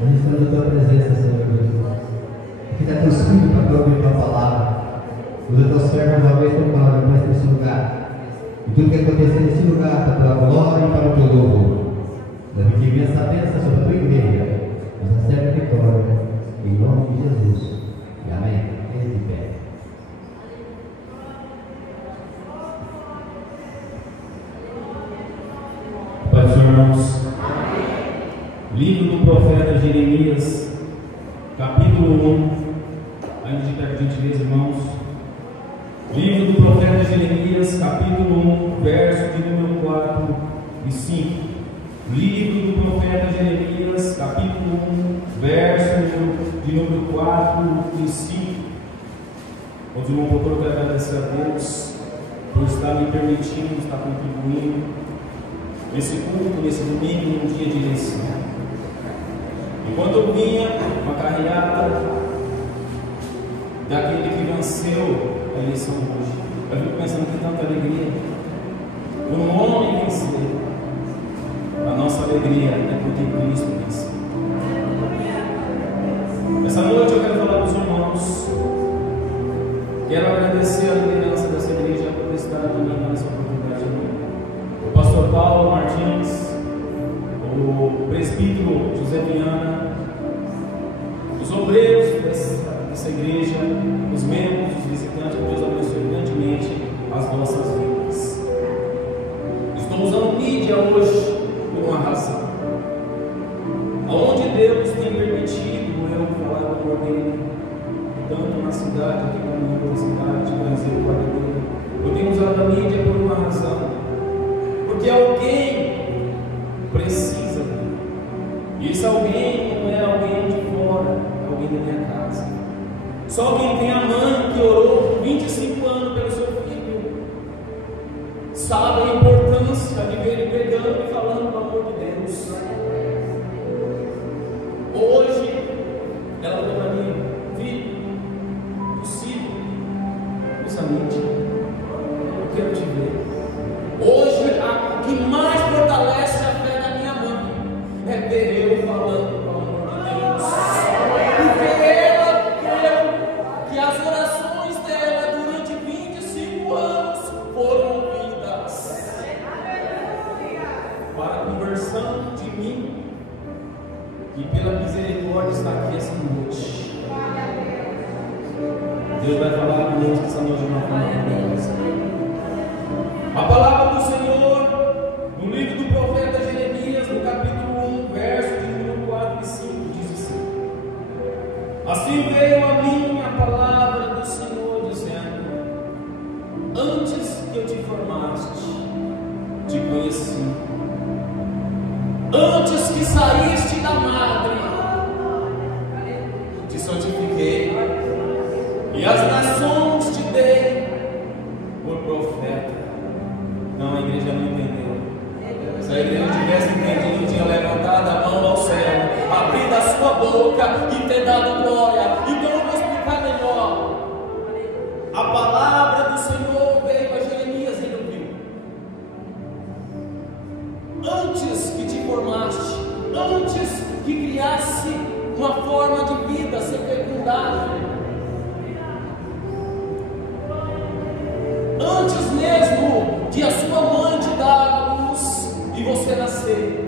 Nós estamos na tua presença, Senhor Deus. Que dá teu espírito para que ouvir a tua palavra. Usa teu servo uma vez tua palavra para esse lugar. E tudo que acontecer nesse lugar, para a tua glória e para o teu louvor. Nós pedimos essa bênção sobre a tua igreja. Nos recebe vitória. Em nome de Jesus. E amém. Fique de pé. Pai dos irmãos. Livro do profeta Jeremias, capítulo 1. Ainda de perto, gentileza, irmãos. Livro do profeta Jeremias, capítulo 1, verso de número 4 e 5. Livro do profeta Jeremias, capítulo 1, verso de número 4 e 5. Os irmãos, eu quero agradecer a Deus por estar me permitindo, estar contribuindo nesse culto, nesse domingo, num dia de eleição. Enquanto eu vinha, uma carreata daquele que venceu a eleição hoje, eu fico pensando que tanta alegria por um homem vencer. A nossa alegria é porque Cristo venceu. Essa noite eu quero falar para os irmãos. Quero agradecer a liderança dessa igreja por estar me dando essa oportunidade. O pastor Paulo Martins, o presbítero José Viana, os obreiros dessa igreja, os membros, os visitantes, que Deus abençoe grandemente as vossas vidas. Estou usando mídia hoje por uma razão. Aonde Deus tem permitido eu falar do amor dele, tanto na cidade, aqui como em outra cidade, de Brasil, Guarda-Dele, eu tenho usado a mídia por uma razão. Porque alguém precisa. E esse alguém não é alguém de fora, é alguém da minha casa. Só alguém tem a mãe que orou por 25 anos pelo seu filho, sabe a importância de ver ele pregando e falando do amor de Deus. Hoje, ela falou para mim: filho, possível, usa a mídia, eu quero te ver. Hoje, o que mais fortalece a fé da minha mãe é ver eu falando do amor de Deus. Porque ela creu que as orações dela durante 25 anos foram ouvidas para a conversão de mim, e pela misericórdia está aqui essa noite. Deus vai falar conosco essa noite de uma forma poderosa. A palavra do Senhor, no livro do profeta Jeremias, no capítulo 1, verso de número 4 e 5, diz assim: assim veio a mim a palavra do Senhor, dizendo: antes que eu te formaste, te conheci. Antes que saíste da madre, te santifiquei, e as nações te dei por profeta. Não, a igreja não entendeu. Se a igreja tivesse entendido, tinha levantado a mão ao céu, abrido a sua boca e ter dado glória. Então eu vou explicar melhor. A palavra do Senhor veio a Jeremias e ele ouviu. Antes que te formaste, antes que criasse uma forma de vida sem fecundagem, antes mesmo de a sua mãe te dar a luz e você nascer,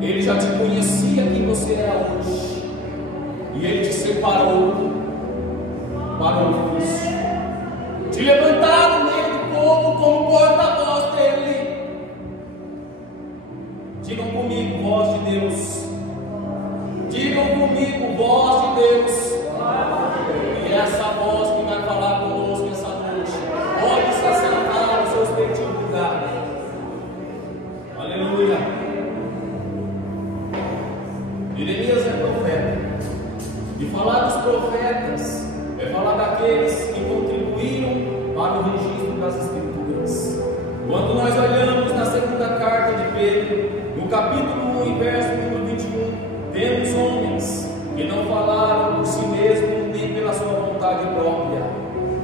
ele já te conhecia quem você era hoje, e ele te separou para o ofício, te levantar no meio do povo como porta-voz dele. Digam comigo, voz de Deus. Digam comigo, voz de Deus. E essa voz que vai falar conosco essa noite, pode se assentar nos seus respectivos lugares. Aleluia. Jeremias é profeta. E falar dos profetas é falar daqueles que contribuíram para o registro das Escrituras. Quando nós olhamos na segunda carta de Pedro, no capítulo 1, verso número 21, temos homens que não falaram por si mesmos nem pela sua vontade própria,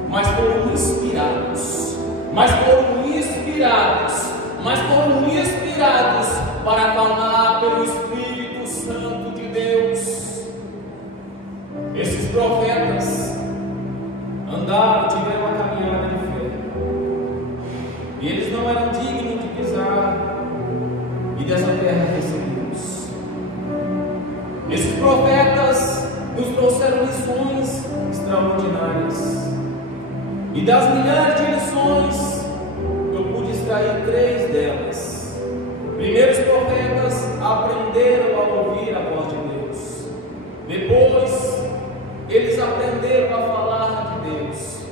mas foram inspirados para falar pelo Espírito Santo Esses profetas andaram, tiveram uma caminhada de fé, e eles não eram dignos de pisar e dessa terra recebemos. Esses profetas nos trouxeram lições extraordinárias, e das milhares de lições eu pude extrair 3 delas. Primeiro, os profetas aprenderam a ouvir a voz de Deus. Depois, eles aprenderam a falar de Deus.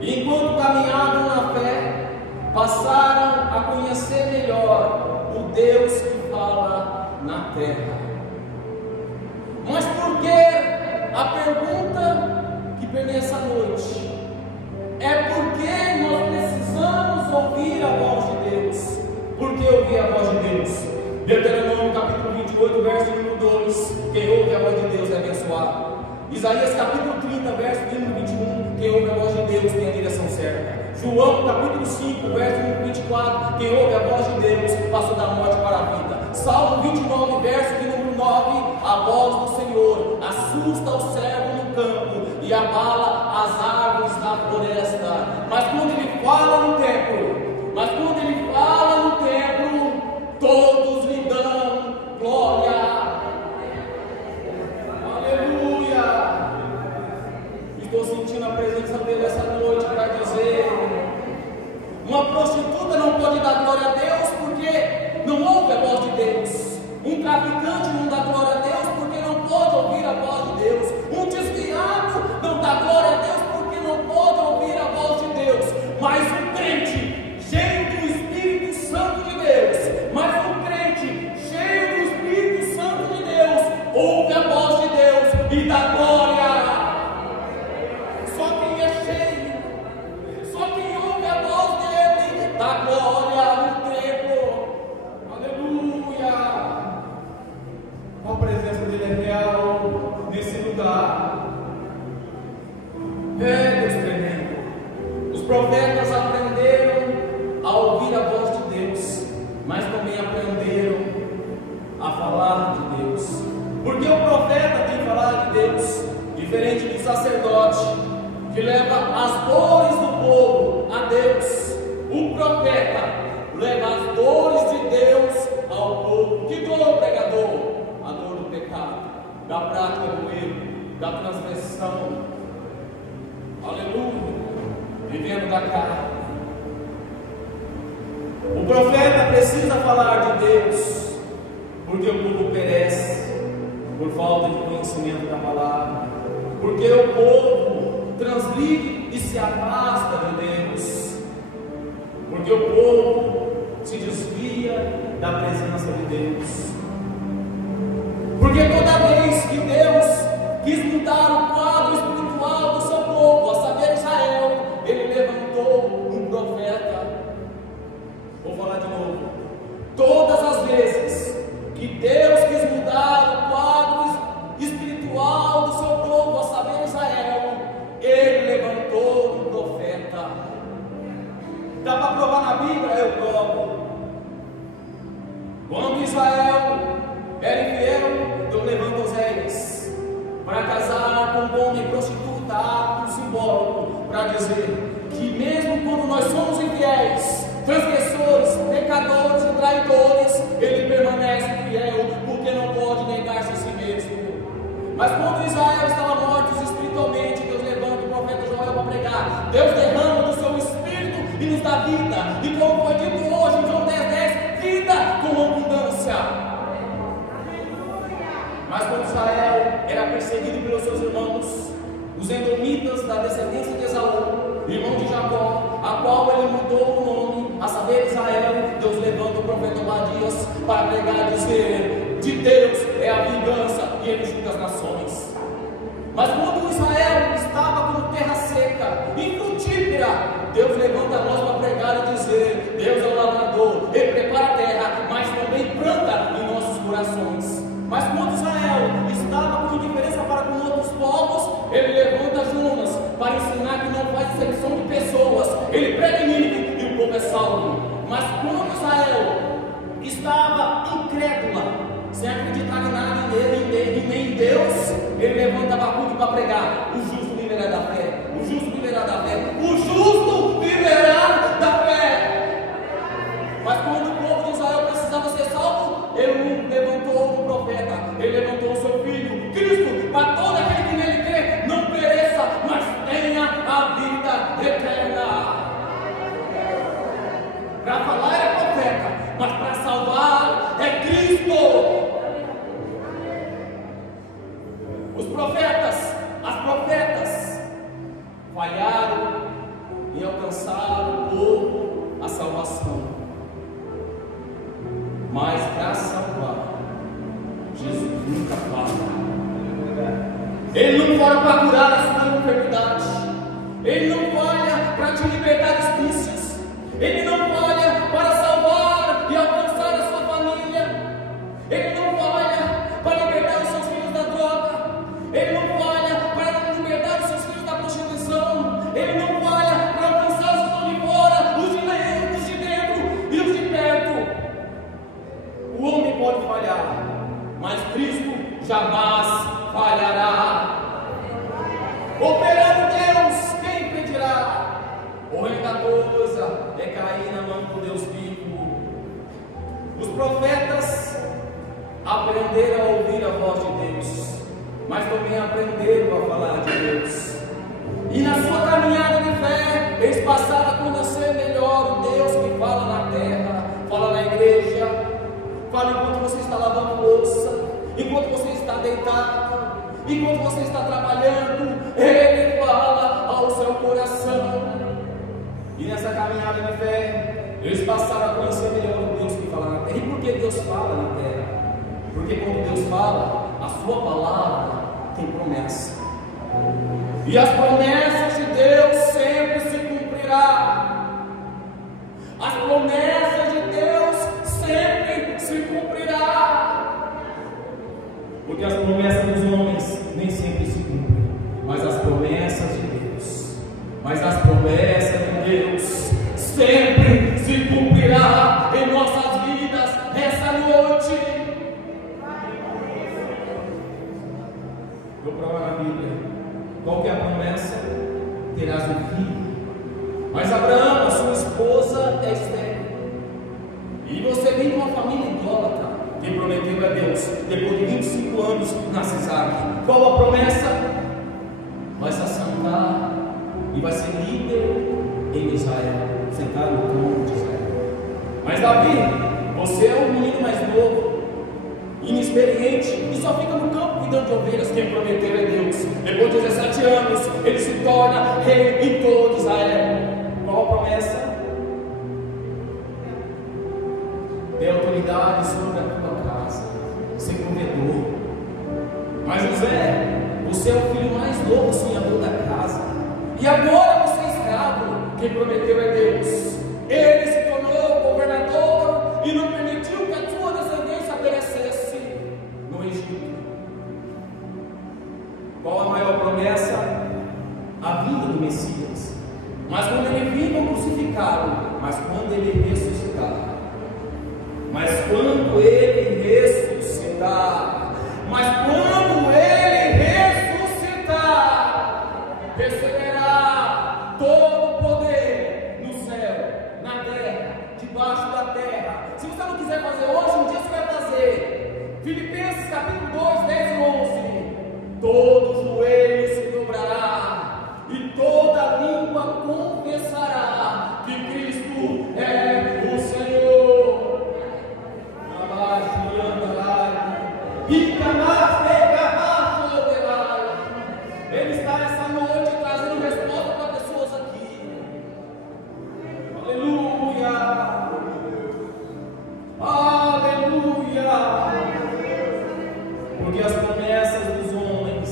E enquanto caminhavam na fé, passaram a conhecer melhor o Deus que fala na terra. Mas por que a pergunta que permeia essa noite é por que nós precisamos ouvir a voz de Deus? Por que ouvir a voz de Deus? Deuteronômio capítulo 28, verso número 2: quem ouve a voz de Deus é abençoado. Isaías capítulo 30, verso número 21: quem ouve a voz de Deus tem a direção certa. João capítulo 5, verso número 24: quem ouve a voz de Deus passou da morte para a vida. Salmo 29, verso número 9: a voz do Senhor assusta o servo no campo e abala as árvores da floresta. Mas quando ele fala no templo, todos lhe dão glória. Aleluia! Estou sentindo a presença dele essa noite para dizer: uma prostituta não pode dar glória a Deus porque não ouve a voz de Deus. Um traficante não dá glória a Deus porque não pode ouvir a voz de Deus. Um desviado não dá glória a Deus porque não pode ouvir a voz de Deus. Mas o crente cheio do Espírito Santo de Deus, ouve a voz de Deus e dá glória. Só quem é cheio, só quem ouve a voz dele dá glória no templo. Aleluia! A presença dele é real nesse lugar. É Deus tremendo. Os profetas aprenderam a ouvir a voz de Deus, mas também aprenderam a falar de Deus. Porque o profeta tem que falar de Deus, diferente do sacerdote, que leva as dores do povo a Deus. O profeta leva as dores de Deus ao povo. Que dor, pregador? A dor do pecado, da prática do erro, da transgressão. Aleluia! Vivendo da carne. O profeta precisa falar de Deus, porque o povo perece por falta de conhecimento da palavra, porque o povo transgride e se afasta de Deus, porque o povo se desvia da presença de Deus, porque toda vez que Deus quis mudar o quadro espiritual do seu povo, a saber, Israel, ele levantou um profeta. Vou falar de novo. Todas as vezes que Deus quis mudar o quadro espiritual do seu povo, a saber, Israel, ele levantou um profeta. Dá para provar na Bíblia? Eu provo. Quando Israel era infiel, Deus levanta Oséias para casar com um homem prostituta, ato simbólico, para dizer que mesmo quando nós somos infiéis, transgressores, pecadores e traidores, ele permanece fiel, porque não pode negar-se a si mesmo. Mas quando Israel estava morto espiritualmente, Deus levanta o profeta Joel para pregar. Deus derrama do seu espírito e nos dá vida. E como foi dito hoje em João 10:10, vida com abundância. Mas quando Israel era perseguido pelos seus irmãos, os edomitas da descendência de Esaú, irmão de Jacó, a qual ele mudou o nome, a saber, Israel, Deus levanta o profeta Obadias para pregar e dizer: de Deus é a vingança e ele julga as nações. Mas quando Israel estava como terra seca, infrutífera, Deus levanta a voz para pregar e dizer: Deus é o lavrador, ele prepara a terra, mas também planta em nossos corações. Mas quando Israel estava com indiferença para com outros povos, ele levanta Jonas para ensinar que não faz exceção de pessoas. Ele prega em Nínive e o povo é salvo. Mas quando Israel estava incrédula, sem acreditar em nada, nem em Deus, ele levanta Abacuque para pregar: o justo viverá da fé, o justo viverá da fé, o justo viverá da fé. Mas quando o povo de Israel precisava ser salvo, ele não levantou um profeta, ele levantou o seu filho, Cristo, para todo aquele que nele crê não pereça, mas tenha a vida eterna. Para falar é profeta, mas para salvar é Cristo. Os profetas, as profetas falharam em alcançar o povo a salvação, mas para salvar, Jesus nunca falha. Ele não fala para curar a sua enfermidade, ele não falha para te libertar dos vícios, ele não falha para salvar e alcançar a sua família, ele não falha para libertar os seus filhos da droga, ele não falha para libertar os seus filhos da prostituição, ele não falha para alcançar os que estão de fora, os de dentro e os de perto. O homem pode falhar, mas Cristo jamais falhará. Operando Deus, quem impedirá? O reino da coisa é cair na mão do Deus vivo. Os profetas aprenderam a ouvir a voz de Deus, mas também aprenderam a falar de Deus. E na sua caminhada de fé, eles passaram a conhecer melhor o Deus que fala na terra, fala na igreja, fala enquanto você está lavando louça, enquanto você está deitado, enquanto você está trabalhando, Ele fala ao seu coração. E nessa caminhada de fé, eles passaram a conhecer melhor o Deus que fala na terra. E por que Deus fala na terra? Porque quando Deus fala, a sua palavra tem promessa. E as promessas de Deus sempre se cumprirá. As promessas de Deus sempre se cumprirá. Porque as promessas dos homens nem sempre se cumprem, mas as promessas de Deus, sempre se cumprirá em nossas vidas essa noite. Eu provo na Bíblia, qual que é a promessa? Terás um filho. Mas Abraão, a sua esposa, é estéril. E você vem de uma família idólatra. Quem prometeu é Deus. Depois de 25 anos nasce Isaac. Qual a promessa? Vai se assentar e vai ser líder em Israel, sentar no trono de Israel. Mas Davi, você é o menino mais novo, inexperiente, e só fica no campo cuidando de ovelhas. Quem prometeu é Deus. Depois de 17 anos, ele se torna rei em todo Israel. Qual a promessa? Ter autoridade sobre a tua casa, ser provedor. Mas José, você é o filho mais novo, sonhador da casa, e agora você é escravo. Quem prometeu é Deus. Ele se tornou governador e não permitiu que a sua descendência perecesse no Egito. Qual a maior promessa? A vinda do Messias. Mas quando ele vir, vão crucificá-lo. Mas quando ele ressuscitar, receberá todo o poder no céu, na terra, debaixo da terra. Se você não quiser fazer hoje, um dia você vai fazer. Filipenses capítulo 2, 10 e 11. Todo joelho se dobrará e toda língua confessará que Cristo é o Senhor. Ele está essa noite trazendo resposta para pessoas aqui. Aleluia! Aleluia! Porque as promessas dos homens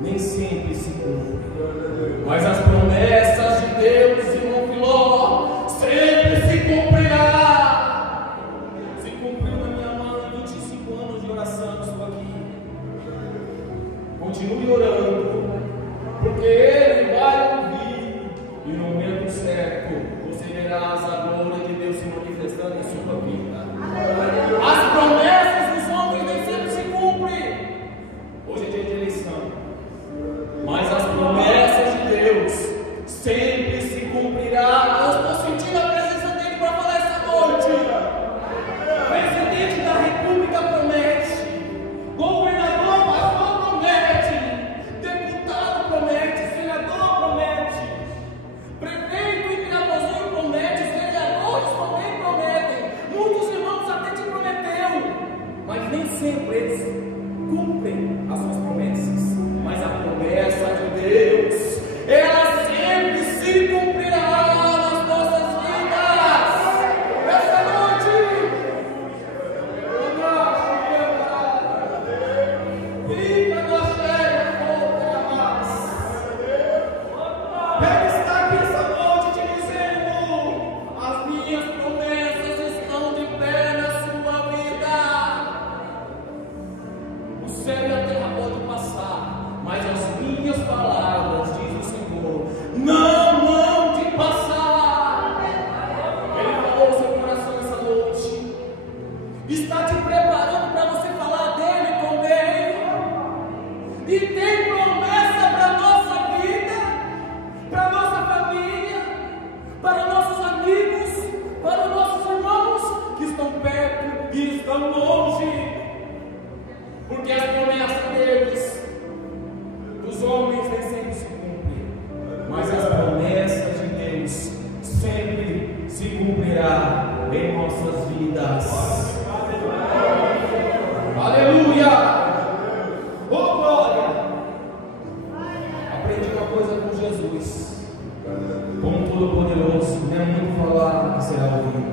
nem sempre se cumprem, mas as promessas de Deus, irmão Filó, sempre se cumprirá. Se cumpriu na minha mãe, 25 anos de oração, estou aqui. Continue orando, porque Ele vai ouvir, e no momento certo você verá a glória de Deus se manifestando em sua vida. As promessas dos homens nem sempre se cumprem. Hoje é dia de eleição. sempre eles cumprem as suas promessas, mas a promessa de Deus, ela sempre se cumprirá nas nossas vidas. Esta noite, fica na cheia, Ele está aqui essa noite te dizendo: as minhas promessas estão de pé na sua vida. O céu e a terra podem passar, mas as minhas palavras, diz o Senhor, não vão te passar. Ele falou no seu coração essa noite, está te preparando para você falar dele também. E tem promessa para a nossa vida, para nossa família, para nossos amigos, para nossos irmãos que estão perto e estão longe. Porque as promessas deles, dos homens, nem sempre se cumprem, mas as promessas de Deus sempre se cumprirá em nossas vidas. Aleluia! Oh glória! Aprendi uma coisa com Jesus, como Todo-Poderoso, não é muito falar que será ouvido,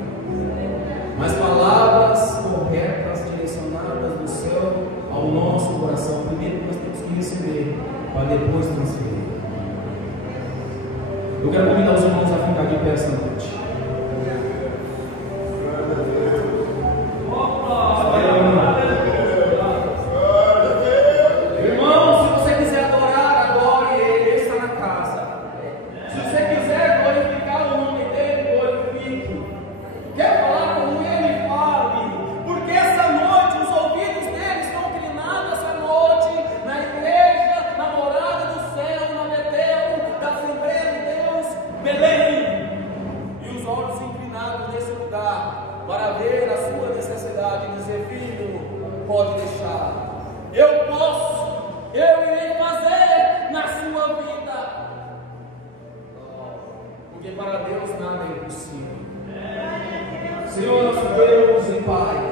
mas palavras corretas direcionadas do céu ao nosso coração. Primeiro nós temos que receber, para depois transferir. Eu quero convidar os irmãos a ficar de pé essa noite. Para ver a sua necessidade e dizer: filho, pode deixar, eu posso, eu irei fazer na sua vida, porque para Deus nada é impossível. Senhor nosso Deus e Pai,